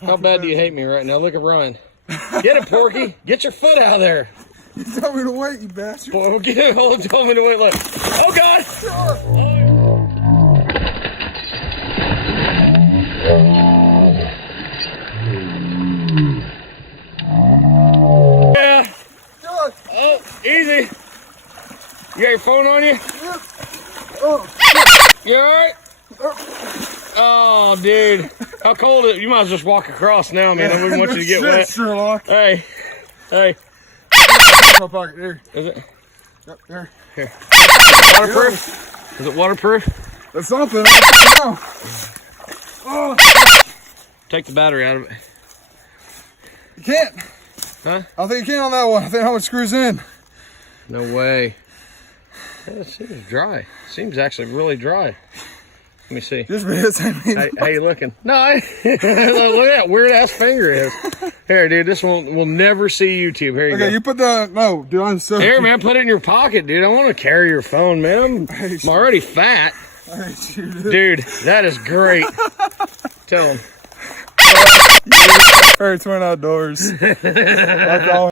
How bad do you hate me right now? Look at Ryan. Get it, Porky. Get your foot out of there. You told me to wait, you bastard. Boy, get it. Hold on, tell me to wait. Look. Oh, God. Yeah. Oh, easy. You got your phone on you? You alright? Oh, dude. How cold is it? You might as well just walk across now, man. I wouldn't want you to get wet. Sherlock. Hey. Hey. My pocket, here. Is it? Yep, there. Here. Waterproof? Is it waterproof? That's something. I don't know. Oh. Take the battery out of it. You can't. Huh? I don't think you can on that one. I think how it screws in. No way. Yeah, it seems dry. Seems actually really dry. Let me see. Just because I mean, Hey, how you looking? No, look at that weird ass finger it is. Here, dude, this one will never see YouTube. Here you go. okay, you put the, no, dude, I'm so. Here, man, put it in your pocket, dude. I want to carry your phone, man. I'm already fat. I hate you, Dude, that is great. Tell him. Hurts when outdoors. That's all.